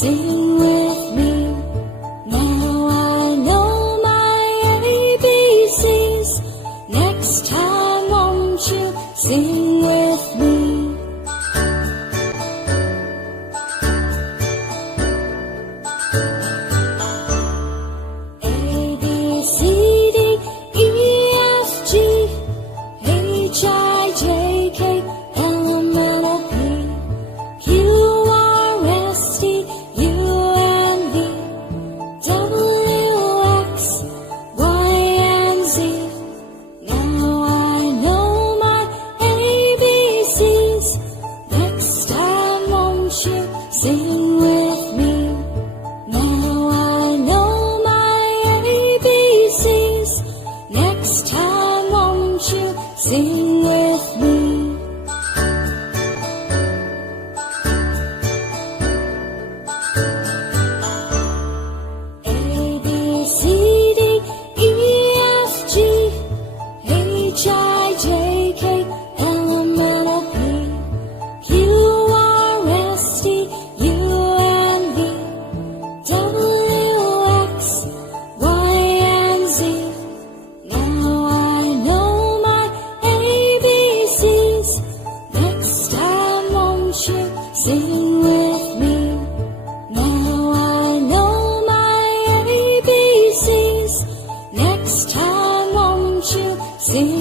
Sing with me. Now I know my ABCs. Next time won't you sing with me? A, B, C, D, E, F, G, H, I, J, K, L, M, N, O, P, Q, R, S, T, U, and V, W, X, Y, and Z. Now I know my ABCs. Next time won't you sing with me? Now I know my ABCs. Next time won't you sing with me? A, B, C, D, E, F, G, H, I, J, K, L, M, N, O, P, Q, R, S, T, U, and V, W, X, Y, and Z. Now I know my ABCs. Next time won't you sing with me? Now I know my ABCs. Next time won't you sing